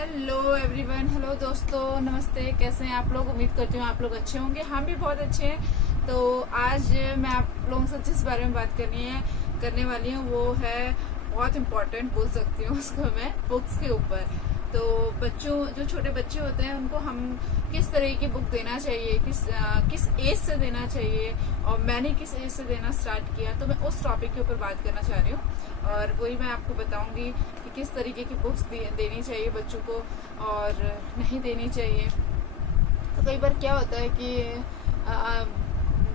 Hello everyone, hello दोस्तों, नमस्ते। कैसे हैं आप लोग? उम्मीद करती हूँ आप लोग अच्छे होंगे। हम भी बहुत अच्छे हैं। तो आज मैं आप लोगों से जिस बारे में बात करने वाली हूँ वो है बहुत इम्पोर्टेंट बोल सकती हूँ उसको मैं, बुक्स के ऊपर। तो बच्चों, जो छोटे बच्चे होते हैं उनको हम किस तरह की बुक देना चाहिए, किस एज से देना चाहिए, और मैंने किस एज से देना स्टार्ट किया, तो मैं उस टॉपिक के ऊपर बात करना चाह रही हूँ। और वही मैं आपको बताऊंगी कि किस तरीके की बुक्स देनी चाहिए बच्चों को और नहीं देनी चाहिए। तो कई बार क्या होता है कि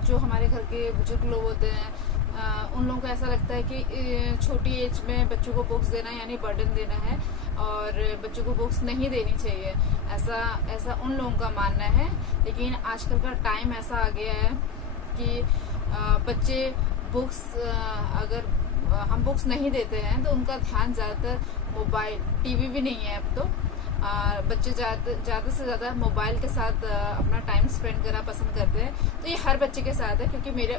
जो हमारे घर के बुजुर्ग लोग होते हैं उन लोगों को ऐसा लगता है कि छोटी एज में बच्चों को बुक्स देना यानी बर्डन देना है और बच्चों को बुक्स नहीं देनी चाहिए, ऐसा उन लोगों का मानना है। लेकिन आजकल का टाइम ऐसा आ गया है कि बच्चे बुक्स अगर हम बुक्स नहीं देते हैं तो उनका ध्यान ज़्यादातर मोबाइल, टीवी भी नहीं है अब तो। बच्चे ज़्यादा से ज़्यादा मोबाइल के साथ अपना टाइम स्पेंड करना पसंद करते हैं। तो ये हर बच्चे के साथ है, क्योंकि मेरी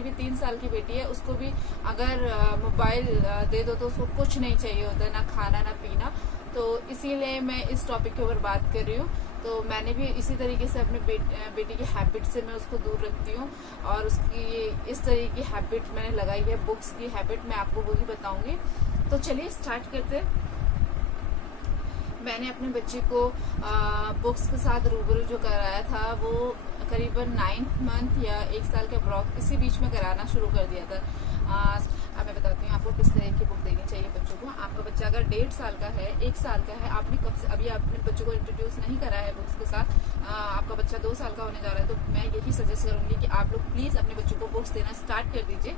भी 3 साल की बेटी है। उसको भी अगर मोबाइल दे दो तो उसको कुछ नहीं चाहिए होता है, ना खाना ना पीना। तो इसीलिए मैं इस टॉपिक के ऊपर बात कर रही हूँ। तो मैंने भी इसी तरीके से अपने बेटी की हैबिट से मैं उसको दूर रखती हूँ और उसकी इस तरीके की हैबिट मैंने लगाई है, बुक्स की हैबिट। मैं आपको वही बताऊंगी। तो चलिए स्टार्ट करते हैं। मैंने अपने बच्चे को बुक्स के साथ रूबरू जो कराया था वो करीबन 9 मंथ या 1 साल के अप्रॉक्स इसी बीच में कराना शुरू कर दिया था। अब मैं बताती हूँ आपको किस तरह की बुक देनी चाहिए बच्चों को। आपका बच्चा अगर 1.5 साल का है, 1 साल का है, आपने कब से अभी अपने बच्चों को इंट्रोड्यूस नहीं करा है बुक्स के साथ, आपका बच्चा 2 साल का होने जा रहा है, तो मैं यही सजेस्ट करूंगी कि आप लोग प्लीज़ अपने बच्चों को बुक्स देना स्टार्ट कर दीजिए।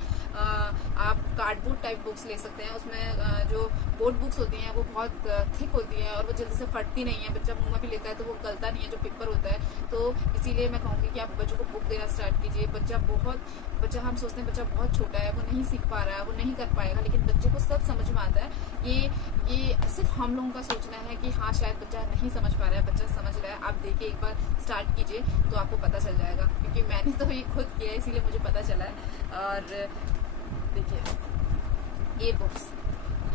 आप कार्डबोर्ड टाइप बुक्स ले सकते हैं। उसमें जो बोर्ड बुक्स होती हैं वो बहुत थिक होती हैं और वो जल्दी से फटती नहीं है। बच्चा मुंह में भी लेता है तो वो गलता नहीं है, जो पेपर होता है। तो इसीलिए मैं कहूँगी कि आप बच्चों को बुक देना स्टार्ट कीजिए। बच्चा हम सोचते हैं बच्चा बहुत छोटा है, वो नहीं सीख पा रहा है, वो नहीं कर पाएगा, लेकिन बच्चे को सब समझ में आता है। ये सिर्फ हम लोगों का सोचना है कि हाँ शायद बच्चा नहीं समझ पा रहा है, बच्चा समझ रहा है। आप देखिए, एक बार स्टार्ट कीजिए तो आपको पता चल जाएगा, क्योंकि मैंने तो ये खुद किया है, इसीलिए मुझे पता चला है। और देखिए ये बुक्स,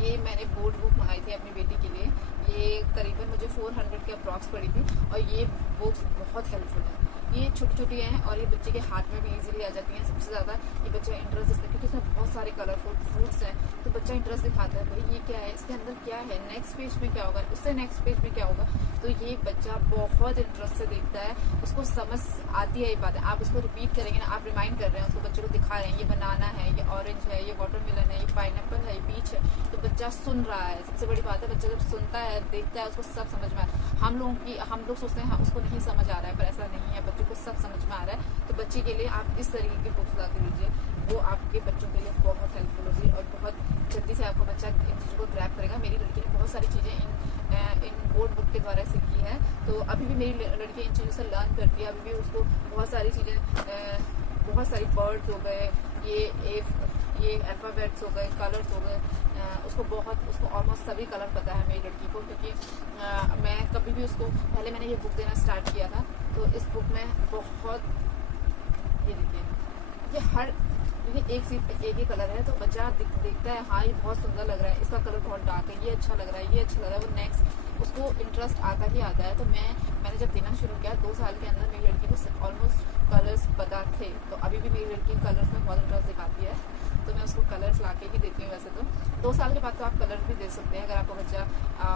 ये मैंने बोर्ड बुक मंगाई थी अपनी बेटी के लिए। ये करीबन मुझे 400 के अप्रॉक्स पड़ी थी और ये बुक्स बहुत हेल्पफुल है। ये छोटी छोटी हैं और ये बच्चे के हाथ में भी इजीली आ जाती हैं। सबसे ज़्यादा ये बच्चा इंटरेस्ट दिखता है क्योंकि इसमें बहुत सारे कलरफुल फ्रूट्स हैं, तो बच्चा इंटरेस्ट दिखाता है, भाई ये क्या है, इसके अंदर क्या है, नेक्स्ट पेज में क्या होगा, उससे नेक्स्ट पेज में क्या होगा। तो ये बच्चा बहुत इंटरेस्ट से देखता है, उसको समझ आती है ये बात है। आप उसको रिपीट करेंगे ना, आप रिमाइंड कर रहे हैं उसको, बच्चे को दिखा रहे हैं ये बनाना है, ये ऑरेंज है, ये वाटरमेलन है, ये पाइनएप्पल है, ये पीच है, तो बच्चा सुन रहा है। सबसे बड़ी बात है, बच्चा जब सुनता है, देखता है, उसको सब समझ में आता है। हम लोग सोचते हैं हाँ उसको नहीं समझ आ रहा है, पर ऐसा नहीं है, बच्चों को सब समझ में आ रहा है। तो बच्चे के लिए आप इस तरीके की बुक्स ला के दीजिए, वो आपके बच्चों के लिए बहुत हेल्पफुल होगी और बहुत जल्दी से आपको बच्चा इन चीज़ों को ग्रैब करेगा। मेरी लड़की ने बहुत सारी चीज़ें इन बोर्ड बुक के द्वारा सीखी है, तो अभी भी मेरी लड़की इन चीज़ों से लर्न करती है। अभी भी उसको बहुत सारी चीज़ें, बहुत सारी वर्ड्स हो गए, ये अल्फ़ाबेट्स हो गए, कलर्स हो गए, उसको ऑलमोस्ट सभी कलर पता है मेरी लड़की को। क्योंकि मैं कभी भी उसको, पहले मैंने ये बुक देना स्टार्ट किया था, तो इस बुक में बहुत, ये देखिए, ये एक सीट पे एक ही कलर है, तो बच्चा देखता है हाँ ये बहुत सुंदर लग रहा है, इसका कलर बहुत डार्क है, ये अच्छा लग रहा है, ये अच्छा लग रहा है, वो नेक्स्ट उसको इंटरेस्ट आता ही आता है। तो मैंने जब देना शुरू किया 2 साल के अंदर, मेरी लड़की को ऑलमोस्ट कलर्स पता थे। तो अभी भी मेरी लड़की कलर्स में बहुत इंटरेस्ट दिखाती है, तो मैं उसको कलर्स ला के ही देती हूँ। वैसे तो 2 साल के बाद तो आप कलर भी दे सकते हैं, अगर आपका बच्चा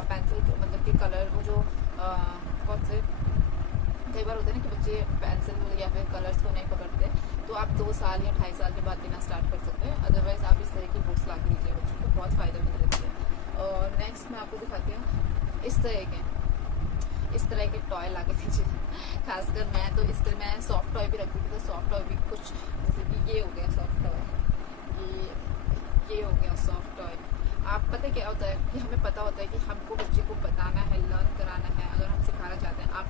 पेंसिल मतलब कि कलर, वो जो बहुत से कई बार होता है ना कि बच्चे पेंसिल या फिर कलर्स को नहीं पकड़ते, तो आप 2 साल या 2.5 साल के बाद देना स्टार्ट कर सकते हैं। अदरवाइज आप इस तरह की बुक्स ला के दीजिए, बच्चों को बहुत फ़ायदेमंद रहती है। और नेक्स्ट मैं आपको दिखाती हूँ इस तरह के टॉय ला के दीजिए। खासकर मैं तो मैं सॉफ्ट टॉय भी रखती थी, तो सॉफ्ट टॉय भी कुछ, जैसे कि ये हो गया सॉफ्ट टॉय, ये हो गया सॉफ्ट टॉय। आप पता क्या होता है कि हमें पता होता है कि हमको बच्चे को बताना है, लर्न कराना है। अगर हम सिखाना चाहते हैं, आप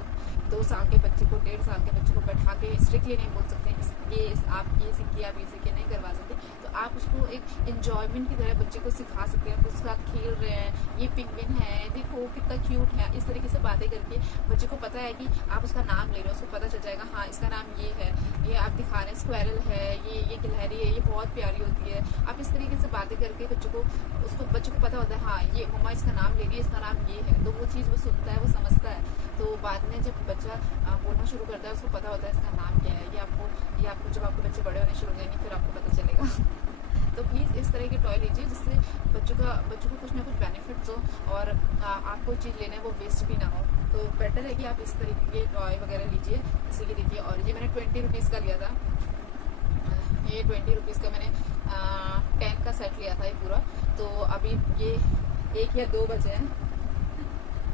2 साल के बच्चे को, 1.5 साल के बच्चे को बैठा के स्ट्रिक्टली नहीं बोल सकते आप ये सीखिए, आप ये सीखिए नहीं करवा सकते। तो तो आप उसको एक इंजॉयमेंट की तरह बच्चे को सिखा सकते हैं, उसके साथ खेल रहे हैं, ये पिंगविन है, देखो कितना क्यूट है, इस तरीके से बातें करके बच्चे को पता है कि आप उसका नाम ले रहे हो, उसको पता चल जाएगा हाँ इसका नाम ये है, ये आप दिखा रहे हैं स्क्वेरल है, ये गिलहरी है, ये बहुत प्यारी होती है। आप इस तरीके से बातें करके बच्चे को पता होता है हाँ ये मम्मा इसका नाम ले रही है, इसका नाम ये है, तो वो चीज़ वो सुनता है, वो समझता है। तो बाद में जब बच्चा बोलना शुरू करता है उसको पता होता है इसका नाम क्या है। ये आपको जब आपके बच्चे बड़े होने शुरू हो जाएंगे फिर आपको पता चलेगा। तो प्लीज़ इस तरह के टॉय लीजिए जिससे बच्चों को कुछ ना कुछ बेनिफिट्स हो और आपको चीज़ लेना है वो वेस्ट भी ना हो। तो बेटर है कि आप इस तरीके के टॉय वगैरह लीजिए। जैसे कि देखिए, और ये मैंने 20 रुपीज़ का लिया था, ये 20 रुपीज़ का मैंने 10 का सेट लिया था ये पूरा। तो अभी ये 1 या 2 बचे हैं,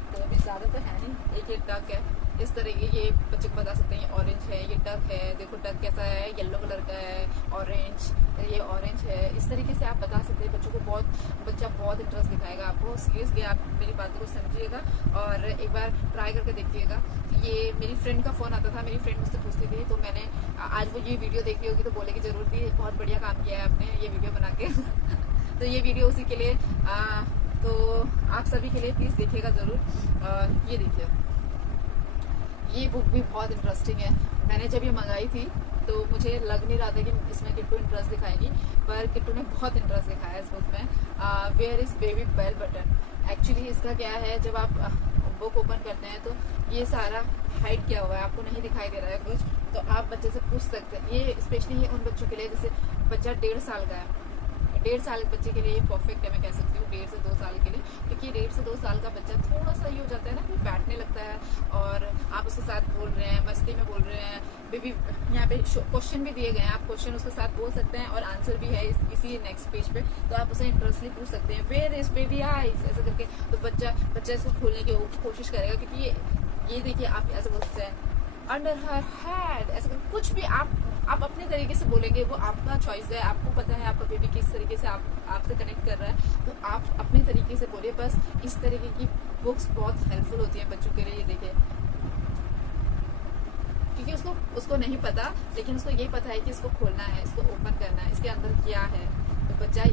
तो अभी ज़्यादा तो है नहीं। एक डक है इस तरह के, ये बच्चे को बता सकते हैं, ये ऑरेंज है, ये डक है, देखो डक कैसा है, येलो कलर का है, ऑरेंज, ये ऑरेंज है। इस तरीके से आप बता सकते हैं बच्चों को, बच्चा बहुत इंटरेस्ट दिखाएगा आपको। सीरियसली आप मेरी बातों को समझिएगा और एक बार ट्राई करके देखिएगा। ये मेरी फ्रेंड का फ़ोन आता था, मेरी फ्रेंड मुझसे पूछती थी, तो मैंने आज वो ये वीडियो देखी होगी तो बोलेगी ज़रूर थी बहुत बढ़िया काम किया है आपने ये वीडियो बना के। तो ये वीडियो उसी के लिए तो आप सभी के लिए प्लीज़ देखिएगा ज़रूर। ये देखिए, ये बुक भी बहुत इंटरेस्टिंग है। मैंने जब ये मंगाई थी तो मुझे लग नहीं रहा था कि इसमें किट्टू इंटरेस्ट दिखाएगी, पर किट्टू ने बहुत इंटरेस्ट दिखाया इस बुक में। Where is baby bell button. Actually इसका क्या है, जब आप बुक ओपन करते हैं तो ये सारा हाइड किया हुआ है, आपको नहीं दिखाई दे रहा है कुछ, तो आप बच्चे से पूछ सकते हैं। ये स्पेशली ये उन बच्चों के लिए जैसे बच्चा 1.5 साल का है, 1.5 साल के बच्चे के लिए ये परफेक्ट है, मैं कह सकती हूँ 1.5 से 2 साल के लिए, क्योंकि 1.5 से 2 साल का बच्चा थोड़ा सा ये हो जाता है ना कि बैठने लगता है और आप उसके साथ बोल रहे हैं, मस्ती में बोल रहे हैं। बेबी यहाँ पे क्वेश्चन भी दिए गए हैं, आप क्वेश्चन उसके साथ बोल सकते हैं और आंसर भी है इसी नेक्स्ट पेज पे, तो आप उसे इंटरेस्टली पूछ सकते हैं, वेयर इज बेबी आईज, ऐसा करके। तो बच्चा इसको खोलने की कोशिश करेगा, क्योंकि ये देखिए आप ऐसे बोल सकते हैं अंडर हर हेड, ऐसा करके कुछ भी आप अपने तरीके से बोलेंगे, वो आपका चॉइस है। आपको पता है आपका बेबी किस तरीके से आपसे कनेक्ट कर रहा है, तो आप अपने तरीके से बोलिए। बस इस तरीके की बुक्स बहुत हेल्पफुल होती हैं बच्चों के लिए। ये देखिए, क्योंकि उसको नहीं पता, लेकिन उसको ये पता है कि इसको खोलना है, इसको ओपन करना है, इसके अंदर क्या है। तो बच्चा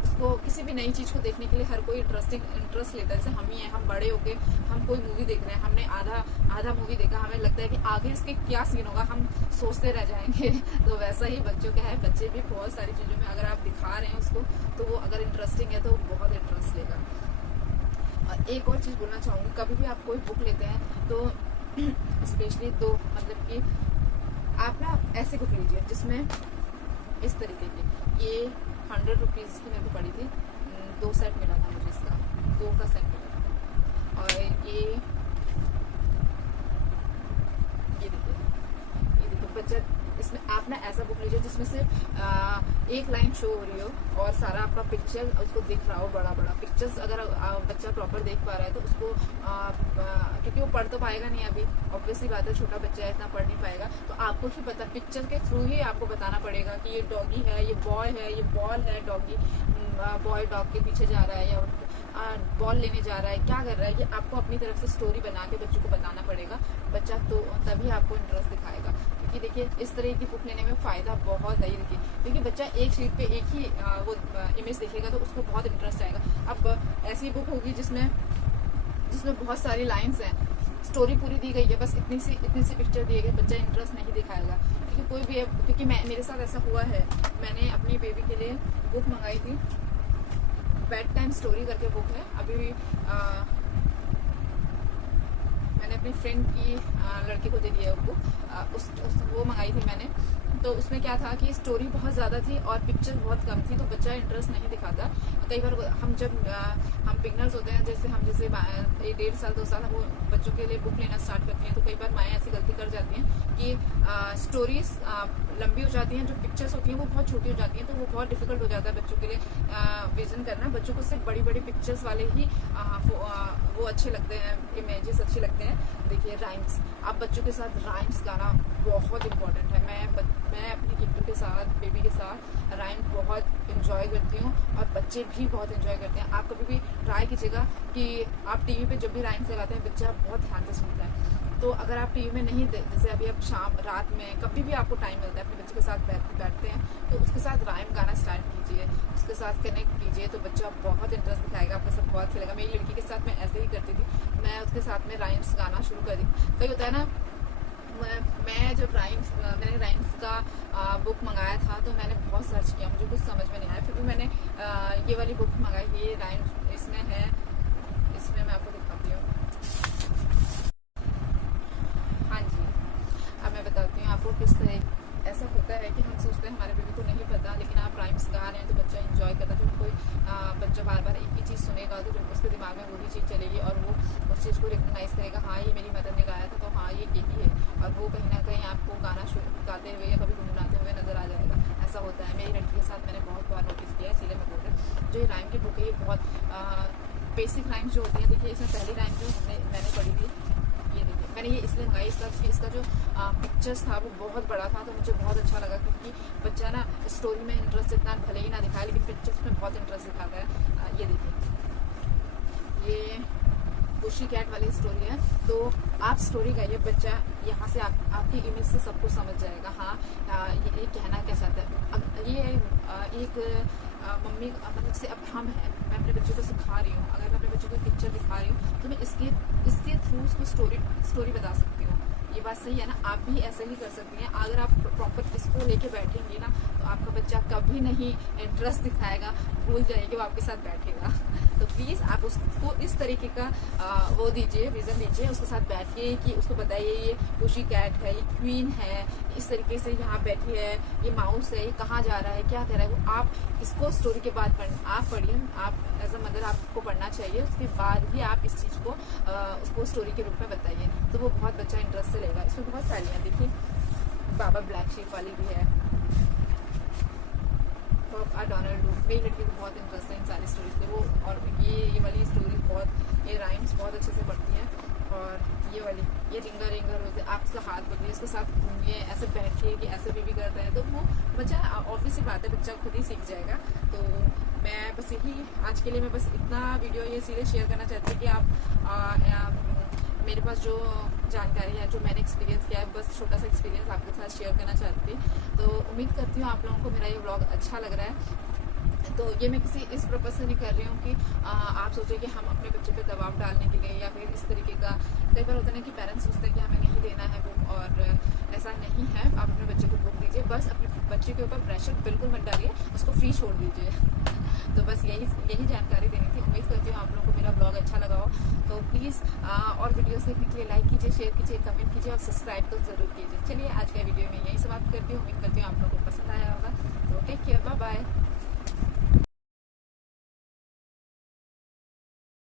उसको किसी भी नई चीज़ को देखने के लिए हर कोई इंटरेस्ट लेता है। जैसे हम ही हैं, हम बड़े होके हम कोई मूवी देख रहे हैं, हमने आधा मूवी देखा, हमें लगता है कि आगे इसके क्या सीन होगा, हम सोचते रह जाएंगे। तो वैसा ही बच्चों का है, बच्चे भी बहुत सारी चीज़ों में अगर आप दिखा रहे हैं उसको, तो वो अगर इंटरेस्टिंग है तो बहुत इंटरेस्ट लेगा। और एक और चीज़ बोलना चाहूँगी, कभी भी आप कोई बुक लेते हैं तो स्पेशली मतलब कि आप ना ऐसे बुक लीजिए जिसमें इस तरीके की, ये 100 रुपीज़ की मेरे को पड़ी थी, 2 सेट मिला था मुझे, इसका 2 का सेट मिला था। और ये देखिए बच्चा, इसमें आप ना ऐसा बुक लीजिए जिसमें से एक लाइन शो हो रही हो और सारा आपका पिक्चर उसको दिख रहा हो, बड़ा पिक्चर्स। अगर बच्चा प्रॉपर देख पा रहा है तो उसको क्योंकि वो पढ़ तो पाएगा नहीं अभी, ऑब्वियसली बात है, छोटा बच्चा है, इतना पढ़ नहीं पाएगा, तो आपको ही पता, पिक्चर के थ्रू ही आपको बताना पड़ेगा कि ये डॉगी है, ये बॉय है, ये बॉल है, डॉगी बॉय डॉग के पीछे जा रहा है या बॉल लेने जा रहा है, क्या कर रहा है, ये आपको अपनी तरफ से स्टोरी बना के बच्चों को बताना पड़ेगा। बच्चा तो तभी आपको इंटरेस्ट दिखाएगा। क्योंकि देखिए इस तरह की बुक लेने में फ़ायदा बहुत है। देखिए, क्योंकि बच्चा एक शीट पे एक ही वो इमेज देखेगा तो उसको बहुत इंटरेस्ट आएगा। अब ऐसी बुक होगी जिसमें बहुत सारी लाइन्स हैं, स्टोरी पूरी दी गई है, बस इतनी सी पिक्चर दिए गए, बच्चा इंटरेस्ट नहीं दिखाएगा। क्योंकि कोई भी, क्योंकि मेरे साथ ऐसा हुआ है, मैंने अपनी बेबी के लिए बुक मंगाई थी, बेड टाइम स्टोरी करके बुक है। अभी भी मैंने अपनी फ्रेंड की लड़के को दे दिया है बुक, वो मंगाई थी मैंने। तो उसमें क्या था कि स्टोरी बहुत ज़्यादा थी और पिक्चर बहुत कम थी, तो बच्चा इंटरेस्ट नहीं दिखाता। कई बार हम बिगनर्स होते हैं, जैसे 1.5 साल 2 साल हम बच्चों के लिए बुक लेना स्टार्ट करते हैं, तो कई बार माएँ ऐसी गलती कर जाती हैं कि स्टोरीज लंबी हो जाती हैं, जो पिक्चर्स होती हैं वो बहुत छोटी हो जाती हैं, तो वो बहुत डिफिकल्ट हो जाता है बच्चों के लिए विजन करना। बच्चों को सिर्फ बड़ी पिक्चर्स वाले ही वो अच्छे लगते हैं, इमेजेस अच्छे लगते हैं। देखिए राइम्स, आप बच्चों के साथ राइम्स गाना बहुत इम्पोर्टेंट है। मैं अपनी किट्टू के साथ, बेबी के साथ राइम बहुत इंजॉय करती हूँ और बच्चे भी बहुत इंजॉय करते हैं। आप कभी भी ट्राई कीजिएगा कि आप टीवी पे जब भी राइम्स लगाते हैं, बच्चा बहुत ध्यान से सुनता है। तो अगर आप टीवी में नहीं जैसे अभी आप शाम रात में कभी भी आपको टाइम मिलता है अपने बच्चे के साथ बैठते हैं, तो उसके साथ राइम गाना स्टार्ट कीजिए, उसके साथ कनेक्ट कीजिए, तो बच्चा बहुत इंटरेस्ट दिखाएगा, आपके साथ बहुत खेलेगा। मेरी लड़की के साथ मैं ऐसे ही करती थी, मैं उसके साथ में राइम्स गाना शुरू कर दी। कई होता है ना, मैं जब मैंने राइम्स का बुक मंगाया था तो मैंने बहुत सर्च किया, मुझे कुछ समझ में नहीं आया, फिर भी मैंने ये वाली बुक मंगाई। ये राइम्स इसमें है, इसमें मैं आपको दिखाती हूँ। हाँ जी, अब मैं बताती हूँ आपको किस तरह। ऐसा होता है कि हम सोचते हैं हमारे बेबी को नहीं पता, लेकिन आप राइम्स गा रहे हैं तो बच्चा इंजॉय करता है। जब कोई बच्चा बार बार एक ही चीज़ सुनेगा तो जब उसके दिमाग में वही चीज़ चलेगी और वो उस चीज़ को रिकग्नाइज करेगा, हाँ ये मेरी मदर ने गाया था, तो हाँ ये यही है, और वो कहीं ना कहीं आपको गाना गाते हुए या कभी गुनगुनाते हुए नजर आ जाएगा। ऐसा होता है, मेरी लड़की के साथ मैंने बहुत बार नोटिस किया है, इसीलिए मैं बोल रही हूँ। जो ये राइम की बुक है ये बहुत बेसिक राइम्स जो होती है, देखिए इसमें पहली राइम जो मैंने पढ़ी थी, ये देखिए मैंने ये इसलिए मंगाई, इसका जो पिक्चर्स था वो बहुत बड़ा था, तो मुझे बहुत अच्छा लगा, क्योंकि बच्चा ना स्टोरी में इंटरेस्ट इतना भले ही ना दिखाए, लेकिन पिक्चर्स में बहुत इंटरेस्ट दिखाता है। ये देखिए, ये पुशी कैट वाली स्टोरी है, तो आप स्टोरी गाइए, बच्चा यहाँ से आपकी इमेज से सब कुछ समझ जाएगा। हाँ, ये कहना क्या चाहता है। ये एक मम्मी मतलब जैसे अब हम हैं, मैं अपने बच्चों को सिखा रही हूँ, अगर मैं अपने बच्चों को पिक्चर दिखा रही हूँ तो मैं इसके थ्रू उसको स्टोरी बता सकती हूँ। ये बात सही है ना, आप भी ऐसे ही कर सकती हैं। अगर आप प्रॉपर इसको लेके बैठेंगे ना तो आपका बच्चा कभी नहीं इंटरेस्ट दिखाएगा, भूल जाएगी वो आपके साथ बैठेगा। तो प्लीज़ आप उसको इस तरीके का वो दीजिए, विजन दीजिए, उसके साथ बैठिए कि उसको बताइए ये पुशी कैट है, ये क्वीन है, इस तरीके से यहाँ बैठी है, ये माउस है, ये कहाँ जा रहा है, क्या कह रहा है वो। आप इसको स्टोरी के बाद आप पढ़िए, आप एज अ मदर आपको पढ़ना चाहिए, उसके बाद ही आप इस चीज़ को उसको स्टोरी के रूप में बताइए, तो वो बहुत बच्चा इंटरेस्ट से लेगा। इसमें बहुत सारी हैं, देखिए बाबा ब्लैक शीप वाली भी है, डोनाल्ड डक। मेरी लड़की को बहुत इंटरेस्ट है इन सारी स्टोरीज पे, वो और ये वाली स्टोरी बहुत, ये राइम्स बहुत अच्छे से पढ़ती है। और ये वाली, ये रिंगर रिंगर होते, आप उसका हाथ पकड़िए, उसके साथ घूमिए, ऐसे बैठिए कि ऐसे भी करते हैं, तो वो बच्चा ऑब्वियस सी बात है, बच्चा खुद ही सीख जाएगा। तो मैं बस यही आज के लिए मैं बस इतना वीडियो ये सीरीज शेयर करना चाहती हूँ कि आप मेरे पास जो जानकारी है, जो मैंने एक्सपीरियंस किया है, बस छोटा सा एक्सपीरियंस आपके साथ शेयर करना चाहती थी। तो उम्मीद करती हूँ आप लोगों को मेरा ये व्लॉग अच्छा लग रहा है। तो ये मैं किसी इस पर्पज़ से नहीं कर रही हूँ कि आप सोचें कि हम अपने बच्चे पे दबाव डालने के लिए या फिर इस तरीके का। कई बार होता है ना कि पेरेंट्स सोचते हैं कि हमें नहीं देना है बुक, और ऐसा नहीं है। आप अपने बच्चे को बुक दीजिए, बस अपने बच्चे के ऊपर प्रेशर बिल्कुल मत डालिए, उसको फ्री छोड़ दीजिए। तो बस यही जानकारी देनी थी। उम्मीद करती हूँ आप लोगों को मेरा ब्लॉग अच्छा लगा हो। तो प्लीज़ और वीडियोस देखने के लिए लाइक कीजिए, शेयर कीजिए, कमेंट कीजिए और सब्सक्राइब तो ज़रूर कीजिए। चलिए आज का वीडियो में यही समाप्त करती हूँ। उम्मीद करती हूँ आप लोगों को पसंद आया होगा। तो टेक केयर, बाय बाय।